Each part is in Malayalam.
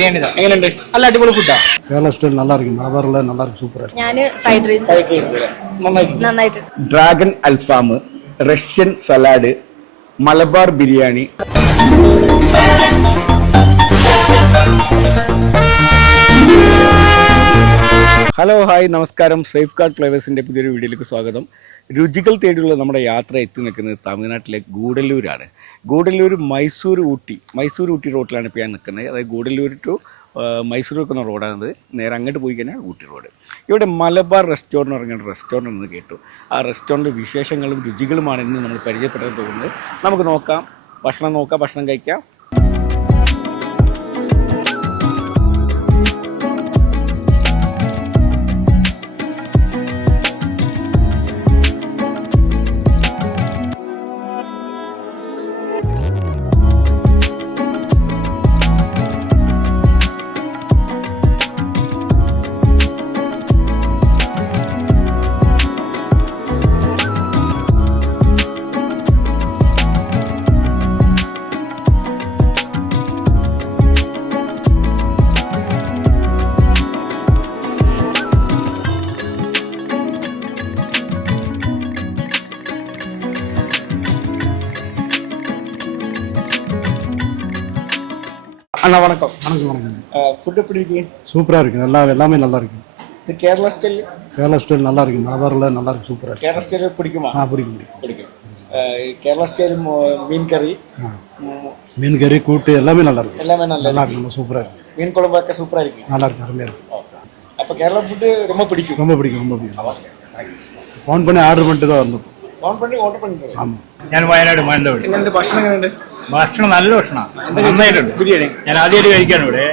ബിരിയാണി എങ്ങനെയുണ്ട്? നല്ല അടിപൊളി ഫുഡാ. കേരള സ്റ്റൈൽ நல்லா இருக்கு. മലബാറിലെ நல்லா இருக்கு. സൂപ്പർ ആണ്. ഞാൻ ഫ്രൈഡ് റൈസ് നന്നായിട്ട്. ഡ്രാഗൺ അൽഫാം, Russian salad, Malabar biryani. Hello hi നമസ്കാരം. സേഫ് ഗാർഡ് ഫ്ലേവേഴ്സിൻ്റെ പുതിയൊരു വീഡിയോയിലേക്ക് സ്വാഗതം. രുചികൾ തേടിയുള്ള നമ്മുടെ യാത്ര എത്തി നിൽക്കുന്നത് തമിഴ്നാട്ടിലെ ഗൂഡല്ലൂരാണ്. ഗൂഡല്ലൂർ മൈസൂർ ഊട്ടി റോഡിലാണ് ഇപ്പോൾ ഞാൻ നിൽക്കുന്നത്. അതായത് ഗൂഡല്ലൂർ ടു മൈസൂർ വെക്കുന്ന റോഡാണത്. നേരെ അങ്ങോട്ട് പോയി കഴിഞ്ഞാൽ ഊട്ടി റോഡ്. ഇവിടെ മലബാർ റെസ്റ്റോറൻറ്റ് ഇറങ്ങേണ്ട റെസ്റ്റോറൻറ്റ് എന്ന് കേട്ടു. ആ റെസ്റ്റോറൻറ്റ് വിശേഷങ്ങളും രുചികളുമാണ് ഇന്ന് നമ്മൾ പരിചയപ്പെടാൻ പോകുന്നത്. നമുക്ക് നോക്കാം, ഭക്ഷണം കഴിക്കാം. அண்ணா வணக்கம். வணக்கம். ஃபுட் எப்படி இருக்கீங்க? சூப்பராக இருக்குது. எல்லாமே நல்லா இருக்கு. இது கேரளா ஸ்டைல் நல்லா இருக்கு. மலபாரில் நல்லா இருக்கு. சூப்பராக இருக்கு. கேரளா ஸ்டைல் பிடிக்குமா? பிடிக்கும். கேரளா ஸ்டைல் மீன் கறி கூட்டு எல்லாமே நல்லா இருக்கு. நல்லா இருக்கு. சூப்பராக இருக்கு. மீன் குழம்பு வைக்க சூப்பராக இருக்கு. நல்லா இருக்கு. அருமையாக இருக்கு. அப்போ கேரளா ஃபுட்டு ரொம்ப பிடிக்கும். ഫോൺ പണി ഓർഡർ பண்ணிட்டு தான் വന്നു. ഓർഡർ பண்ணிட்டு. ആമാം. ഞാൻ വയനാട് മാനന്തവാടി. എങ്ങനെയുണ്ട് ഭക്ഷണം? എങ്ങനെയുണ്ട് ഭക്ഷണം? നല്ല ഭക്ഷണമാണ്, നന്നായിട്ടുണ്ട്. ബിരിയാണി ഞാൻ ആദ്യമായിട്ട് കഴിക്കാണ് ഇവിടെ.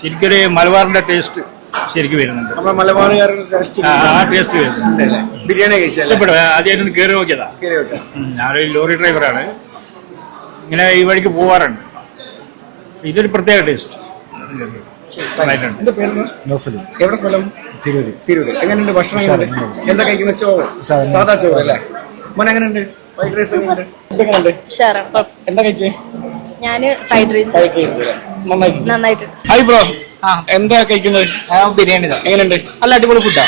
ശരിക്കൊരു മലബാറിന്റെ ടേസ്റ്റ് ശരിക്കും വരുന്നുണ്ട്. മലബാറുകാരുടെ ടേസ്റ്റ് വരുന്നുണ്ട്. ബിരിയാണി കഴിച്ചല്ലേ? ആദ്യമായിട്ട് കയറി നോക്കിയതാ. ഞാനൊരു ലോറി ഡ്രൈവറാണ്. ഇങ്ങനെ ഈ വഴിക്ക് പോവാറുണ്ട്. ഇതൊരു പ്രത്യേക ടേസ്റ്റ്. എവിടെ സ്ഥലം? തിരൂര്. എങ്ങനെയുണ്ട് ഭക്ഷണം? എന്താ കഴിക്കുന്ന? ചോറ്, സാധാ ചോറ് അല്ലേ? മോൻ എങ്ങനെയുണ്ട്? ഫ്രൈഡ് റൈസ് എങ്ങനെയുണ്ട്? എന്താ കഴിച്ചേ? ഞാൻ ഫ്രൈഡ് റൈസ് നന്നായിട്ട്. ഹായ് ബ്രോ, എന്താ കഴിക്കുന്നത്? ബിരിയാണി എങ്ങനെയുണ്ട്? നല്ല അടിപൊളി ഫുഡാ.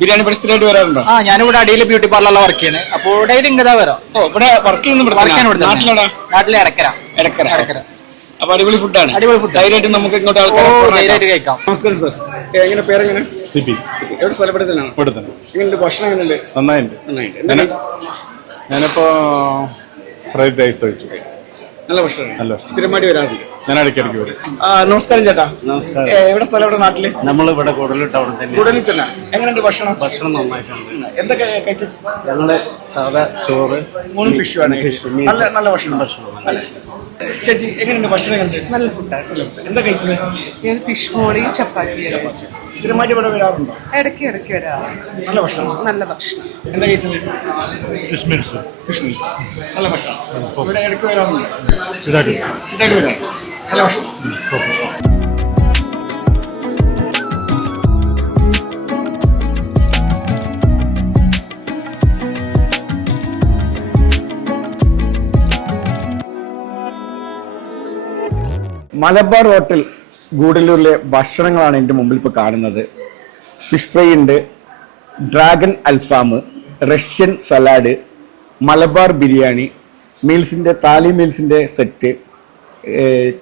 ബിരിയാണി പരിസ്ഥിതിയായിട്ട് വരാറുണ്ടോ? ഞാനിവിടെ അടിയിൽ ബ്യൂട്ടി പാർലറിലെ വർക്ക് ചെയ്യണേ. അപ്പോൾ ഡെയിലി ഇങ്ങതാ വരാം. ഇവിടെ വർക്ക് ചെയ്യുന്ന നാട്ടിലെ ഇടക്കര. അപ്പൊ അടിപൊളി ഫുഡാണ്. ധൈര്യമായിട്ട് നമുക്ക് ഇങ്ങോട്ട് ആൾക്കാരായിട്ട് കഴിക്കാം. നമസ്കാരം സർ. എങ്ങനെ പേരെങ്ങനെ? സിബി. എവിടെ സ്ഥലപ്പെടുത്തലാണ്? എങ്ങനെയുണ്ട് ഭക്ഷണം? എങ്ങനെയുണ്ട്? നന്നായിട്ട്. ഞാനിപ്പോ ഫ്രൈഡ് റൈസ് കഴിച്ചു. നല്ല ഭക്ഷണം. സ്ഥിരമായിട്ട് വരാറുണ്ട്? ഞാൻ ഇടയ്ക്കിടയ്ക്ക് വരും. നമസ്കാരം ചേട്ടാ. നമസ്കാരം. എവിടെ സ്ഥലം? ഇവിടെ നാട്ടില്? നമ്മളിവിടെ ഗൂഡല്ലൂർ ടൗണിൽ തന്നെ. എങ്ങനെയുണ്ട് ഭക്ഷണം? നന്നായിട്ടുണ്ട്. എന്തൊക്കെ കഴിച്ചു? ഞങ്ങള് സാധാ ചോറ്, ഫിഷ് ആണ്. നല്ല ഭക്ഷണം. ചേച്ചി എങ്ങനെയുണ്ട് ഭക്ഷണം? നല്ല ഫുഡാണ്. എന്താ കഴിച്ചത്? ഞാൻ ഫിഷ് മോളി ചപ്പാത്തി. സ്ഥിരമായിട്ട് ഇവിടെ വരാറുണ്ടോ? ഇടയ്ക്ക് വരാറുണ്ട്. നല്ല ഭക്ഷണം. എന്താ കഴിച്ചത്? Fish meals. നല്ല ഭക്ഷണം. ഇവിടെ ഇടയ്ക്ക് വരാറുണ്ട്. സ്ഥിരമായിട്ട് വരാം. നല്ല ഭക്ഷണം. മലബാർ ഹോട്ടൽ ഗൂഡല്ലൂരിലെ ഭക്ഷണങ്ങളാണ് എൻ്റെ മുമ്പിൽ ഇപ്പോൾ കാണുന്നത്. ഫിഷ് ഫ്രൈ ഉണ്ട്, ഡ്രാഗൺ അൽഫാം, റഷ്യൻ സലാഡ്, മലബാർ ബിരിയാണി, താലി മീൽസിൻ്റെ സെറ്റ്,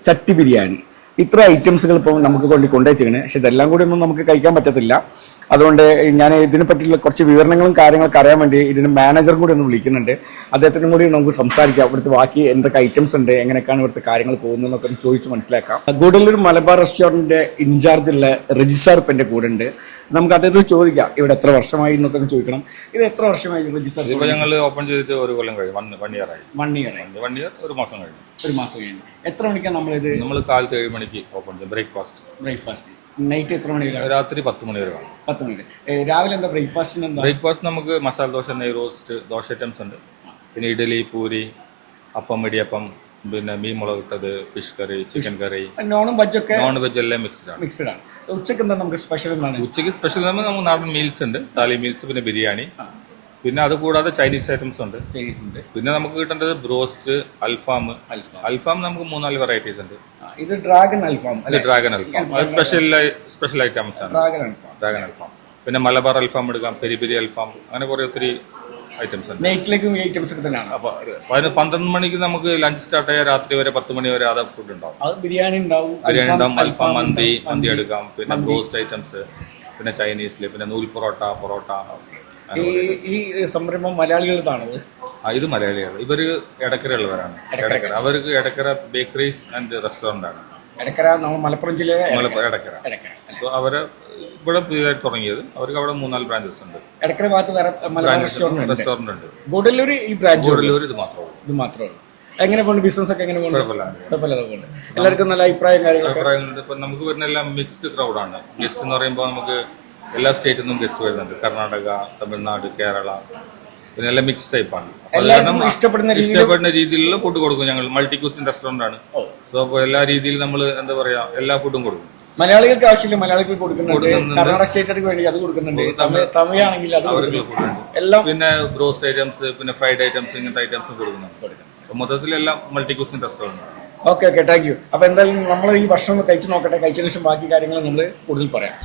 ചട്ടി ബിരിയാണി. ഇത്ര ഐറ്റംസുകൾ ഇപ്പോൾ നമുക്ക് കൊണ്ടുവച്ചിരിക്കണേ. പക്ഷെ ഇതെല്ലാം കൂടി ഒന്നും നമുക്ക് കഴിക്കാൻ പറ്റത്തില്ല. അതുകൊണ്ട് ഞാൻ ഇതിനെ പറ്റിയുള്ള കുറച്ച് വിവരണങ്ങളും കാര്യങ്ങളൊക്കെ അറിയാൻ വേണ്ടി ഇതിന് മാനേജറും കൂടി ഒന്ന് വിളിക്കുന്നുണ്ട്. അദ്ദേഹത്തിനും കൂടി നമുക്ക് സംസാരിക്കാം. ഇവിടുത്തെ ബാക്കി എന്തൊക്കെ ഐറ്റംസ് ഉണ്ട്, എങ്ങനെയൊക്കെയാണ് ഇവിടുത്തെ കാര്യങ്ങൾ പോകുന്നതെന്നൊക്കെ ചോദിച്ച് മനസ്സിലാക്കാം. ഗൂഡല്ലൂർ മലബാർ റെസ്റ്റോറൻറ്റിൻ്റെ ഇൻചാർജുള്ള റെജിസാർ ഇപ്പം എൻ്റെ കൂടെ ഉണ്ട്. നമുക്ക് അദ്ദേഹത്തോട് ചോദിക്കാം ഇവിടെ എത്ര വർഷമായി എന്നൊക്കെ ചോദിക്കണം. ഇത് എത്ര വർഷമായി റെജിസ്റ്റർ? ഇപ്പോൾ ഞങ്ങൾ ഓപ്പൺ ചെയ്തിട്ട് ഒരു കൊല്ലം കഴിഞ്ഞു. 1 ഇയർ ആയി. 1 ഇയർ, ഒരു മാസം കഴിഞ്ഞു. എത്ര മണിക്കാണ് നമ്മളിത്? നമ്മൾ കാലത്ത് 7 മണിക്ക് ഓപ്പൺ ചെയ്യും. ബ്രേക്ക്ഫാസ്റ്റ് നൈറ്റ് എത്ര മണി? രാത്രി 10 മണി വരെ കാണും. 10 മണി. രാവിലെ എന്താ ബ്രേക്ക്ഫാസ്റ്റിന്? ബ്രേക്ക്ഫാസ്റ്റ് നമുക്ക് മസാല ദോശ, നെയ് റോസ്റ്റ്, ദോശ ഐറ്റംസ് ഉണ്ട്. പിന്നെ ഇഡലി, പൂരി, അപ്പം, ഇടിയപ്പം, പിന്നെ മീൻ മുളകിട്ടത്, ഫിഷ് കറി, ചിക്കൻ കറി, നോൺ വെജ് എല്ലാം മിക്സ്ഡ് ആണ്. ഉച്ചക്ക് എന്താ നമുക്ക് സ്പെഷ്യൽ? ഉച്ചയ്ക്ക് സ്പെഷ്യൽ നമുക്ക് നാടൻ മീൽസ് ഉണ്ട്, താലി മീൽസ്, പിന്നെ ബിരിയാണി, പിന്നെ അത് കൂടാതെ ചൈനീസ് ഐറ്റംസ് ഉണ്ട്. പിന്നെ നമുക്ക് കിട്ടേണ്ടത് ബ്രോസ്റ്റ്, അൽഫാം നമുക്ക് 3-4 വെറൈറ്റീസ് ഉണ്ട്. ഇത് ഡ്രാഗൺ അൽഫാം ഇത് ഡ്രാഗൺ അൽഫാം അത് സ്പെഷ്യൽ ഐറ്റംസ് ആണ്. ഡ്രാഗൺ അൽഫാം. പിന്നെ മലബാർ അൽഫാം എടുക്കാം, പെരി പെരി അൽഫാം, അങ്ങനെ കുറെ ഒത്തിരി ഐറ്റംസ് ഉണ്ട്. നൈറ്റിലേക്കും ഈ ഐറ്റംസ് ഒക്കെ തന്നെയാണ്. അപ്പൊ 12 മണിക്ക് നമുക്ക് ലഞ്ച് സ്റ്റാർട്ട് ചെയ്യാൻ രാത്രി വരെ 10 മണി വരെ അതാ ഫുഡ് ഉണ്ടാവും. അത് ബിരിയാണി ഉണ്ടാവും, അൽഫാം, മന്തി എടുക്കാം, പിന്നെ ബ്രോസ്റ്റ് ഐറ്റംസ്, പിന്നെ ചൈനീസില്, പിന്നെ നൂൽ പൊറോട്ട. ഈ സംരംഭം മലയാളികളാണത്? ഇത് മലയാളികൾ. ഇവര് എടക്കരയുള്ളവരാണ്. അവർക്ക് എടക്കര ബേക്കറീസ് ആൻഡ് റെസ്റ്റോറന്റ് ആണ്. എടക്കര നമ്മൾ മലപ്പുറം ജില്ലയിലെ എടക്കര. സോ അവര് ഇവിടെ പുതിയതായിട്ട് തുടങ്ങിയത്. അവർക്ക് അവിടെ 3-4 ബ്രാഞ്ചസ് ഉണ്ട്. എടക്കര ഭാഗത്ത് വേറെ മലബാർ റെസ്റ്റോറന്റ് ഉണ്ട്. ഗൂഡല്ലൂർ ഈ ബ്രാഞ്ച് ഇത് മാത്രമേ ഉള്ളൂ. എങ്ങനെ പോകുന്നു? ബിസിനസ് ഒക്കെ എങ്ങനെ പോകുന്നു? കുഴപ്പമില്ലാതെ പോകുന്നു. എല്ലാവർക്കും നല്ല അഭിപ്രായങ്ങളുണ്ട്. ഇപ്പൊ നമുക്ക് വരുന്ന എല്ലാം മിക്സ്ഡ് ക്രൗഡാണ്. ഗസ്റ്റ് എന്ന് പറയുമ്പോൾ നമുക്ക് എല്ലാ സ്റ്റേറ്റിൽ നിന്നും ഗസ്റ്റ് വരുന്നുണ്ട്. കർണാടക, തമിഴ്നാട്, കേരള, പിന്നെ എല്ലാം മിക്സ് ടൈപ്പാണ്. ഇഷ്ടപ്പെടുന്ന രീതിയിലുള്ള ഫുഡ് കൊടുക്കും. ഞങ്ങൾ മൾട്ടി ക്യൂസിൻ റെസ്റ്റോറന്റ് ആണ്. സോ അപ്പോൾ എല്ലാ രീതിയിലും നമ്മൾ എന്താ പറയാ എല്ലാ ഫുഡും കൊടുക്കും. മലയാളികൾക്ക് ആവശ്യമില്ല, മലയാളികൾക്ക് കൊടുക്കുന്നുണ്ട്. കർണാടക സ്റ്റേറ്റുകൾക്ക് വേണ്ടി അത് കൊടുക്കുന്നുണ്ട്. തമിഴ് ആണെങ്കിൽ അത് എല്ലാം. പിന്നെ ബ്രോസ്റ്റ് ഐറ്റംസ്, പിന്നെ ഫ്രൈഡ് ഐറ്റംസ്, ഇങ്ങനത്തെ ഐറ്റംസ് കൊടുക്കുന്നുണ്ട്. മൊത്തത്തിലെല്ലാം മൾട്ടി ക്യൂസിൻ റെസ്റ്റോറന്റ് ആണ്. Okay, thank you. അപ്പൊ എന്തായാലും നമ്മൾ ഈ ഭക്ഷണം ഒന്ന് കഴിച്ചു നോക്കട്ടെ. കഴിച്ചതിന് ശേഷം ബാക്കി കാര്യങ്ങൾ നമ്മൾ കൂടുതൽ പറയാം.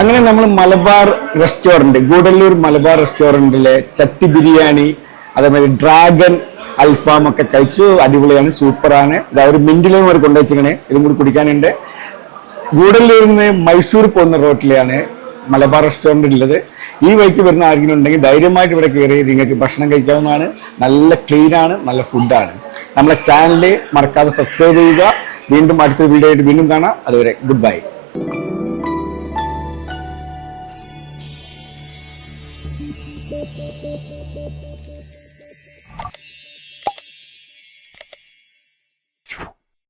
അങ്ങനെ നമ്മൾ മലബാർ റെസ്റ്റോറന്റ്, ഗൂഡല്ലൂർ മലബാർ റെസ്റ്റോറന്റിലെ ചട്ടി ബിരിയാണി, അതേമാതിരി ഡ്രാഗൺ അൽഫാം ഒക്കെ കഴിച്ചു. അടിപൊളിയാണ്, സൂപ്പറാണ്. ഇത് അവർ മിന്റിലും അവർ കൊണ്ടുവച്ചിങ്ങനെ ഇതും കൂടി കുടിക്കാനുണ്ട്. ഗൂഡല്ലൂരിൽ നിന്ന് മൈസൂർ പോകുന്ന റോട്ടിലാണ് മലബാർ റെസ്റ്റോറന്റ് ഉള്ളത്. ഈ വഴിക്ക് വരുന്ന ആരെങ്കിലും ഉണ്ടെങ്കിൽ ധൈര്യമായിട്ട് ഇവിടെ കയറി നിങ്ങൾക്ക് ഭക്ഷണം കഴിക്കാവുന്നതാണ്. നല്ല ക്ലീനാണ്, നല്ല ഫുഡാണ്. നമ്മളെ ചാനൽ മറക്കാതെ സബ്സ്ക്രൈബ് ചെയ്യുക. വീണ്ടും അടുത്തൊരു വീഡിയോ ആയിട്ട് വീണ്ടും കാണാം. അതുവരെ ഗുഡ് ബൈ. Thank you.